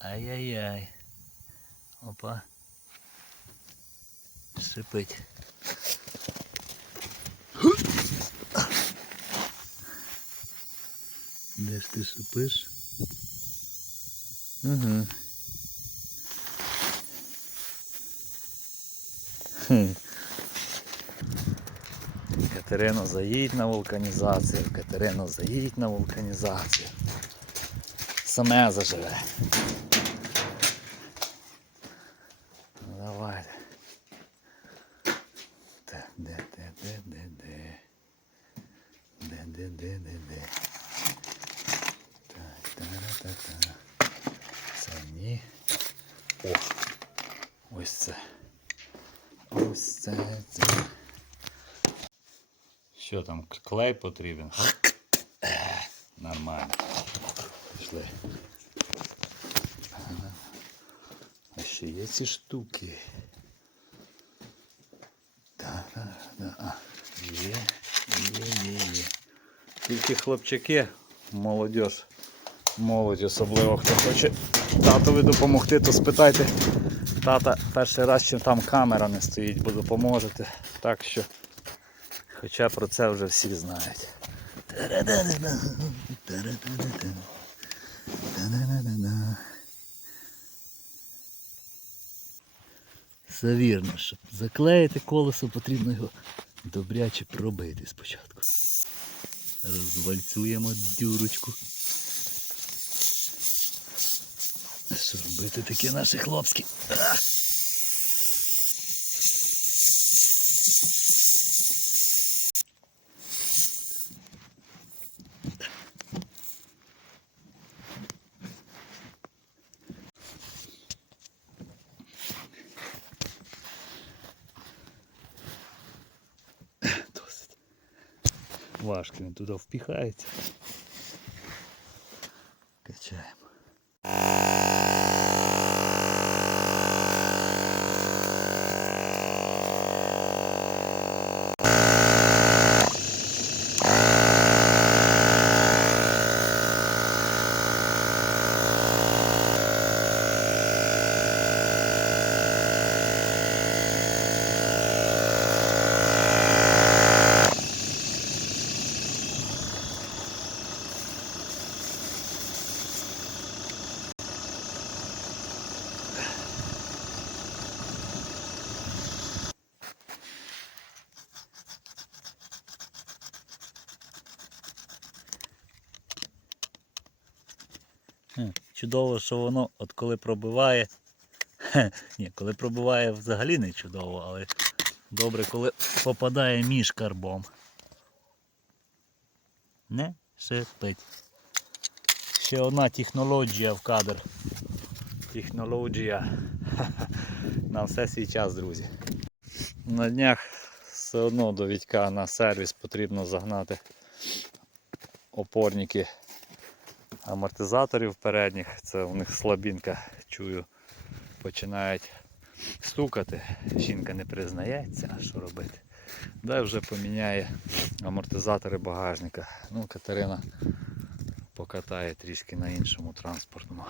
Ай-яй-яй. Опа. Шипить. Де ж ти шипиш? Угу. Хм. Катерино, заїдь на вулканізацію, Катерино, заїдь на вулканізацію. Саме заживе. Ну, Давай. Де, де, де, де, де, де. Де, де, де, де. Так, та-ра-та-та. Це ні. О! Ось це. Ось це. це. Що там, клей потрібен? Нормально. Пішли. А ще є ці штуки. Так, так, так. А, є, є, є, є. Тільки хлопчаки, молодь, молодь особливо, хто хоче татові допомогти, то спитайте тата перший раз, чи там камера не стоїть, бо допоможете. Так що, хоча про це вже всі знають. Все вірно, щоб заклеїти колесо, потрібно його добряче пробити спочатку. Розвальцюємо дюрочку. Що робити таке наші хлопські? Важко він туди. Качаємо. Чудово, що воно от коли пробиває. Ні, коли пробиває взагалі не чудово, але добре, коли попадає між карбом. Не шипить. Ще одна технологія в кадр. Технологія. На все свій час, друзі. На днях все одно до Вітька на сервіс потрібно загнати опорники амортизаторів передніх. Це у них слабінка, чую, починають стукати. Жінка не признається, що робити. Дай вже поміняє амортизатори багажника. Ну, Катерина покатає трішки на іншому транспортному.